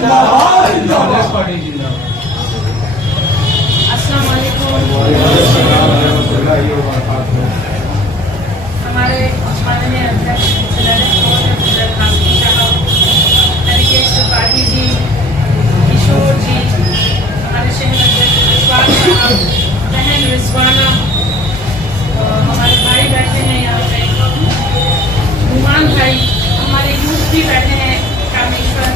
अस्सलाम वालेकुम। हमारे माननीय अध्यक्ष त्रिपाठी जी, किशोर जी, हमारे शहर अध्यक्ष विश्वास साहब, बहन रिजवाना, हमारे भाई बैठे हैं यहाँ पे, नुमान भाई, हमारे यूथ भी बैठे हैं, कामेश्वर,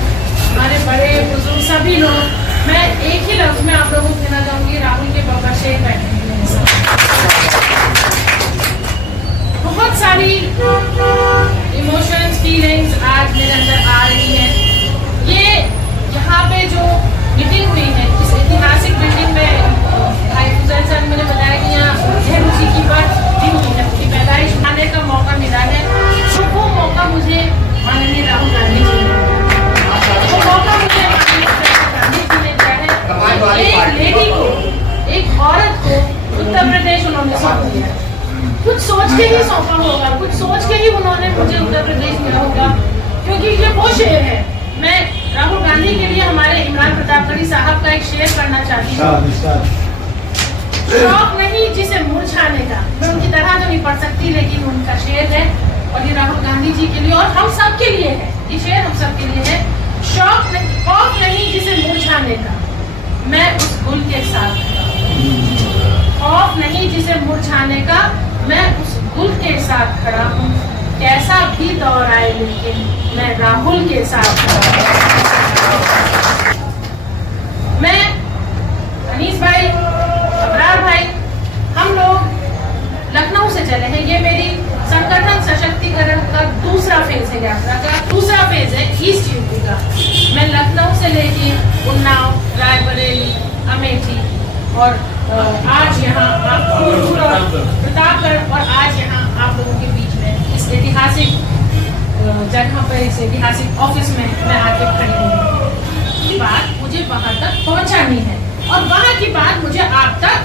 हमारे बड़े बुजुर्ग सभी लोग। मैं एक ही लफ्ज में आप लोगों को कहना चाहूँगी, राहुल के बाबा शेख बैठे हैं। बहुत सारी इमोशंस, फीलिंग्स आज मेरे अंदर आ रही हैं। ये यहाँ पे जो मीटिंग हुई है, इस ऐतिहासिक मीटिंग में भाई फुजैल सर ने मुझे बताया कि यहाँ जी की बर्थडे हुई है, उनकी पैदाइश मनाने का मौका मिला है। तो वो मौका मुझे माननीय राहुल गांधी जी ने, वो मौका मुझे माननीय गांधी जी ने दिया है। एक लेडी को, एक औरत को उत्तर प्रदेश उन्होंने सौंप दिया। कुछ सोच के ही सौंपा होगा, कुछ सोच के ही उन्होंने मुझे उत्तर प्रदेश दिया होगा, क्योंकि ये वो शेर है। मैं राहुल गांधी के लिए हमारे इमरान प्रतापगढ़ी साहब का एक शेर पढ़ना चाहती हूँ। शौक नहीं जिसे मुरझाने का, मैं उनकी तरह तो नहीं पढ़ सकती, लेकिन उनका शेर है और ये राहुल गांधी जी के लिए और हम सब के लिए है। ये शेर हम सब के लिए है। शौक नहीं जिसे मुरझाने का, मैं उस गुल के साथ, खौफ नहीं जिसे मुरझाने का, मैं उस गुल के साथ खड़ा हूँ। कैसा भी दौर आए लेकिन मैं राहुल के साथ खड़ा हूँ। मैं, अनीस भाई, अबरार भाई, हम लोग लखनऊ से चले हैं। ये मेरी संगठन सशक्तिकरण का दूसरा फेज है, यात्रा का दूसरा फेज है ईस्ट यूपी का। मैं लखनऊ से लेके उन्नाव, रायबरेली, अमेठी और आज यहाँ प्रतापगढ़ और आज यहाँ आप लोगों के बीच में इस ऐतिहासिक जगह पर, इस ऐतिहासिक ऑफिस में मैं आके खड़ी हूँ। बात मुझे वहाँ तक पहुँचानी है और वहाँ की बात मुझे आप तक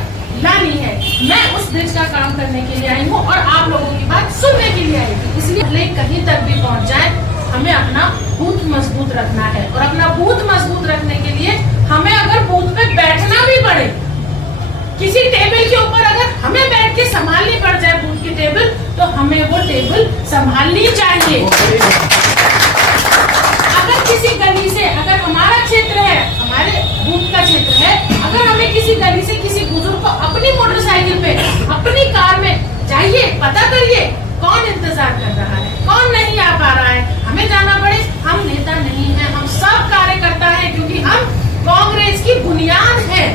लानी है। मैं उस देश का काम करने के लिए आई हूँ और आप लोगों की बात सुनने के लिए आई हूँ। इसलिए कहीं तक भी पहुँच जाए, हमें अपना बूथ मजबूत रखना है और अपना बूथ मजबूत रखने के लिए हमें अगर बूथ पे बैठना भी पड़े, किसी टेबल के ऊपर अगर हमें बैठ के संभालनी पड़ जाए बूथ की टेबल, तो हमें वो टेबल संभालनी चाहिए। अगर किसी गली से, अगर हमारा क्षेत्र है, हमारे बूथ का क्षेत्र है, अगर हमें किसी गली से किसी बुजुर्ग को अपनी मोटरसाइकिल पे, अपनी कार में जाइए, पता करिए कौन इंतजार कर रहा है, कौन नहीं आ पा रहा है, हमें जाना पड़े। हम नेता नहीं है, हम सब कार्यकर्ता है, क्योंकि हम कांग्रेस की बुनियाद है।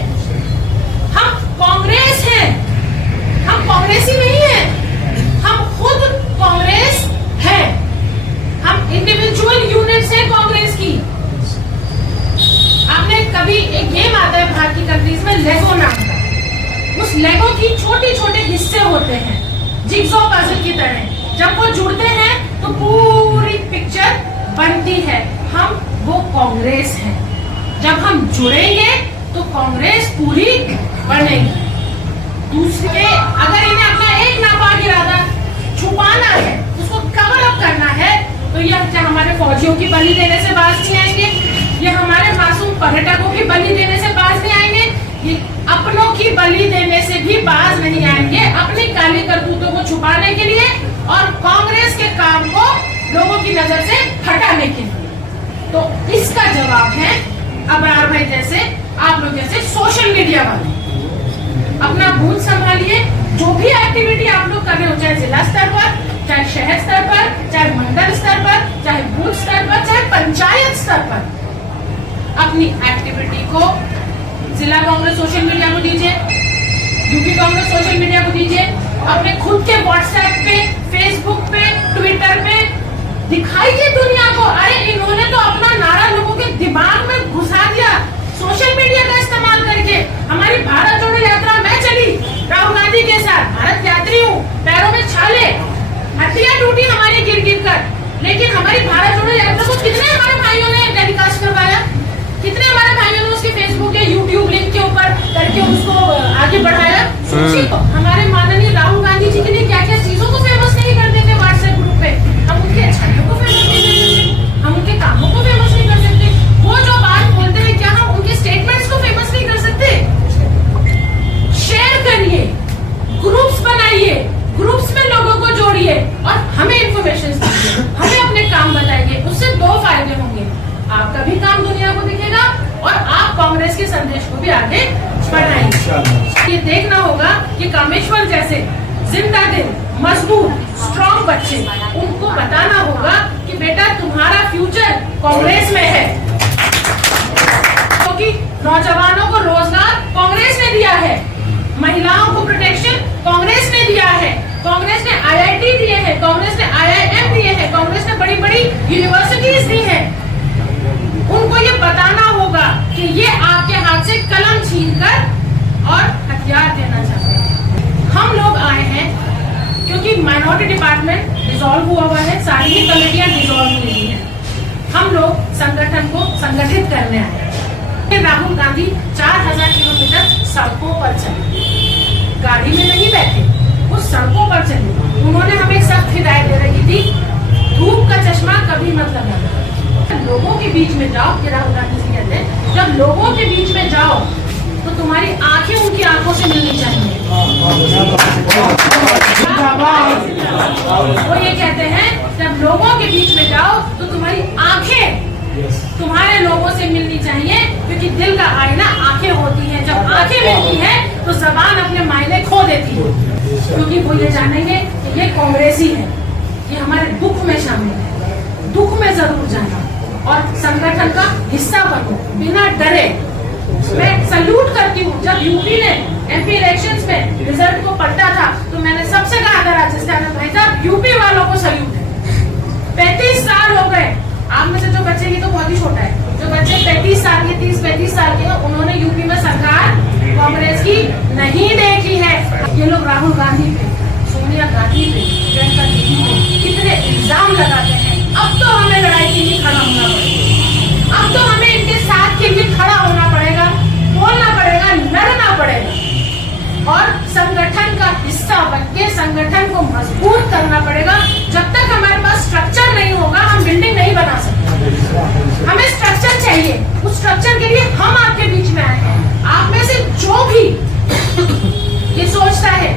हम कांग्रेस हैं, हम कांग्रेसी नहीं हैं, हम खुद कांग्रेस हैं। हम इंडिविजुअल यूनिट्स हैं कांग्रेस की। आपने कभी एक गेम आता है बाहर की कंट्रीज में, लेगो नाम का, उस लेगो की छोटे छोटे हिस्से होते हैं जिग्सॉ पजल की तरह। जब वो जुड़ते हैं तो पूरी पिक्चर बनती है। हम वो कांग्रेस हैं। जब हम जुड़ेंगे तो कांग्रेस पूरी बनेगी। दूसरे, अगर इन्हें अपना एक नापाक इरादा छुपाना है, उसको कवर अप करना है, तो ये हमारे फौजियों की बलि देने से बाज नहीं आएंगे, ये हमारे मासूम पर्यटकों की बलि देने से बाज नहीं आएंगे, ये अपनों की बलि देने से भी बाज नहीं आएंगे, अपनी काली करतूतों को छुपाने के लिए और कांग्रेस के काम को लोगों की नजर से हटाने के लिए। तो इसका जवाब है अबरार भाई जैसे, आप लोग जैसे सोशल मीडिया वाले। अपना बूथ संभालिए, जो भी एक्टिविटी आप लोग कर रहे हो, चाहे जिला स्तर पर, चाहे शहर स्तर पर, चाहे मंडल स्तर पर, चाहे बूथ स्तर पर, चाहे पंचायत स्तर पर, अपनी एक्टिविटी को जिला कांग्रेस सोशल मीडिया को दीजिए, यूपी कांग्रेस सोशल मीडिया को दीजिए, अपने खुद के व्हाट्सएप पे, फेसबुक पे, ट्विटर पे दिखाइए दुनिया को। अरे इन्होंने तो अपना नारा लोगों के दिमाग में घुसा दिया सोशल मीडिया का इस्तेमाल करके। हमारी भारत जोड़ो यात्रा मैं चली राहुल गांधी के साथ, भारत यात्री हूँ, पैरों में छाले, हड्डियां टूटी हमारी गिर गिर कर, लेकिन हमारी भारत जोड़ो यात्रा को कितने हमारे भाइयों ने टेलीकास्ट करवाया, कितने हमारे भाइयों ने उसके फेसबुक के यूट्यूब लिंक के ऊपर करके उसको आगे बढ़ाया। सोचिए हमारे माननीय राहुल गांधी जी के लिए क्या क्या चीजों को फेमस नहीं कर देते व्हाट्सएप ग्रुप पे, हम उनके अच्छाइयों को फेमस नहीं कर सकते, हम उनके कामों को फेमस नहीं कर सकते। वो जो बात देश को भी आगे बढ़ाएंगे। ये देखना होगा कि कामेश्वर जैसे जिंदा दिल, मजबूत, स्ट्रॉन्ग बच्चे, उनको बताना होगा कि बेटा तुम्हारा फ्यूचर कांग्रेस में है, क्योंकि नौजवानों को रोजगार कांग्रेस ने दिया है, महिलाओं को प्रोटेक्शन कांग्रेस ने दिया है, कांग्रेस ने IIT दिए हैं, कांग्रेस ने IIM दिए हैं, कांग्रेस ने बड़ी बड़ी यूनिवर्सिटीज दी हैं। उनको ये बताना होगा कि ये आपके हाथ से कलम छीनकर और हथियार देना चाहते हैं। हम लोग आए हैं क्योंकि माइनॉरिटी डिपार्टमेंट डिसॉल्व हुआ है, सारी ही कमेटियां डिसॉल्व हुई हैं। हम लोग संगठन को संगठित करने आए हैं। राहुल गांधी 4000 किलोमीटर सड़कों पर चले, गाड़ी में नहीं बैठे, वो सड़कों पर चले। उन्होंने हमें सख्त हिदायत दे रही थी, धूप का चश्मा कभी मत लगाना, लोगों के बीच में जाओ। कि राहुल गांधी जी कहते हैं जब लोगों के बीच में जाओ तो तुम्हारी आंखें उनकी आंखों से मिलनी चाहिए। वो ये कहते हैं जब लोगों के बीच में जाओ तो तुम्हारी आंखें तुम्हारे लोगों से मिलनी चाहिए, क्योंकि दिल का आईना आंखें होती हैं। जब आंखें मिलती हैं तो जबान अपने मायने खो देती है, क्योंकि वो ये जानेंगे कि ये कांग्रेसी है, कि हमारे दुख में शामिल है, दुख में जरूर जाना और संगठन का हिस्सा बनो बिना डरे। मैं सल्यूट करती हूँ, जब यूपी ने MP इलेक्शंस में रिजल्ट को पलटा था तो मैंने सबसे कहा था राजस्थान में, भाई साहब यूपी वालों को सल्यूट है। 35 साल हो गए, आप में से जो बच्चे, ये तो बहुत ही छोटा है, जो बच्चे 35 साल के 30-35 साल के, उन्होंने यूपी में सरकार कांग्रेस की नहीं देखी है। ये लोग राहुल गांधी पे, सोनिया गांधी पे, प्रियंका गांधी पे कितने इल्जाम लगाते हैं। अब तो हमें लड़ाई के लिए खड़ा होना पड़ेगा, अब तो हमें इनके साथ के लिए खड़ा होना पड़ेगा, बोलना पड़ेगा, लड़ना पड़ेगा और संगठन का हिस्सा बनके संगठन को मजबूत करना पड़ेगा। जब तक हमारे पास स्ट्रक्चर नहीं होगा हम बिल्डिंग नहीं बना सकते। हमें स्ट्रक्चर चाहिए, उस स्ट्रक्चर के लिए हम आपके बीच में आए हैं। आप में से जो भी ये सोचता है,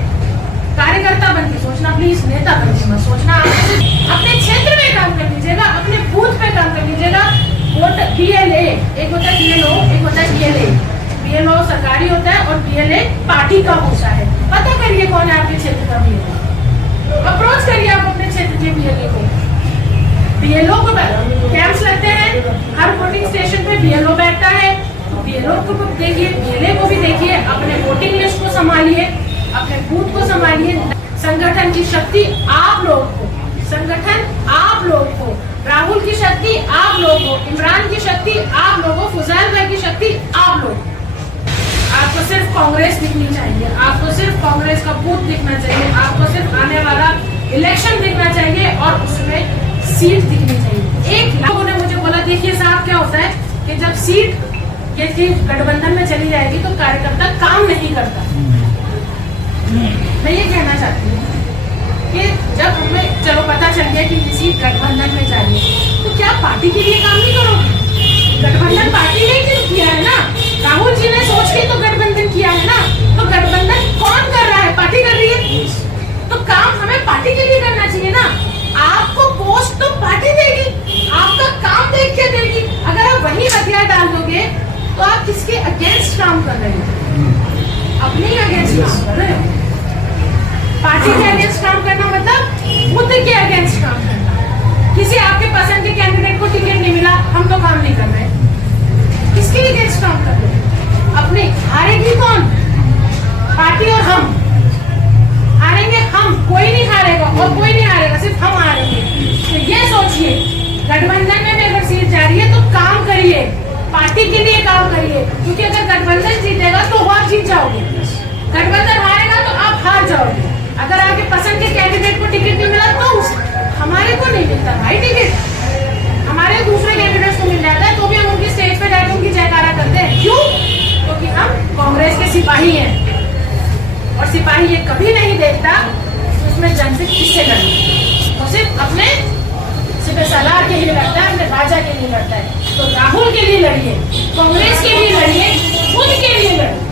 कार्यकर्ता बन के सोचना, प्लीज नेता बन के मत सोचना। अपने क्षेत्र में काम कर लीजिएगा, अपने बूथ पे काम कर लीजिएगा। वोट BLA, एक होता है BLO, एक होता है BLA। BLO सरकारी होता है और BLA पार्टी का होता है। पता करिए कौन है आपके क्षेत्र का BLA, अप्रोच करिए आप अपने क्षेत्र के BLA को। BLO को कैंप्स लगते हैं, हर वोटिंग स्टेशन पे BLO बैठता है, BLO को देखिए, BLA को भी देखिए, अपने वोटिंग लिस्ट को संभालिए, अपने बूथ को संभालिए। संगठन की शक्ति आप लोगों को, संगठन आप लोगों को, राहुल की शक्ति आप लोगों को, इमरान की शक्ति आप लोगों को, फुजैल भाई की शक्ति आप लोगों को। आपको सिर्फ कांग्रेस दिखनी चाहिए, आपको सिर्फ कांग्रेस का बूथ दिखना चाहिए, आपको सिर्फ आने वाला इलेक्शन दिखना चाहिए और उसमें सीट दिखनी चाहिए। एक लोगों ने मुझे बोला, देखिए साहब क्या होता है कि जब सीट ये गठबंधन में चली जाएगी तो कार्यकर्ता काम नहीं करता। मैं ये कहना चाहती हूँ कि जब हमें चलो पता चल गया कि ये सीट गठबंधन में जाएगी, तो क्या पार्टी के लिए काम नहीं करोगे? गठबंधन पार्टी ने किया है ना, राहुल जी ने सोच के तो गठबंधन किया है ना, तो गठबंधन कौन कर रहा है? पार्टी कर रही है। तो काम हमें पार्टी के लिए करना चाहिए ना। आपको पोस्ट तो पार्टी देगी, आपका काम देख के देगी। अगर आप वही हथियार डाल दोगे तो आप किसके अगेंस्ट काम कर रहे हो? अपने ही अगेंस्ट काम कर रहे हो। पार्टी के अगेंस्ट काम करना मतलब खुद के अगेंस्ट काम करना। किसी आपके पसंद के कैंडिडेट को टिकट नहीं मिला, हम तो काम नहीं कर रहे, किसके अगेंस्ट काम कर रहे हैं? अपने। हारेगी कौन? पार्टी और हम हारेंगे। हम, कोई नहीं हारेगा और कोई नहीं हारेगा, सिर्फ हम हारेंगे। तो ये सोचिए, गठबंधन में भी अगर सीट जा रही है तो काम करिए, पार्टी के लिए काम करिए, क्योंकि अगर गठबंधन जीतेगा तो आप जीत जाओगे, गठबंधन हारेगा तो आप हार जाओगे। अगर आपके पसंद के कैंडिडेट को टिकट नहीं मिला तो हमारे को नहीं मिलता भाई टिकट, हमारे दूसरे कैंडिडेट्स को मिल जाता है, तो भी हम उनकी स्टेज पे जाकर उनकी जयकारा करते हैं। क्यों? क्योंकि हम कांग्रेस के सिपाही हैं और सिपाही ये कभी नहीं देखता तो उसमें जंग से किससे लड़ना, वो सिर्फ अपने सलार के लिए लड़ता है, अपने राजा के लिए लड़ता है। तो राहुल के लिए लड़िए, कांग्रेस के लिए लड़िए, खुद के लिए लड़िए।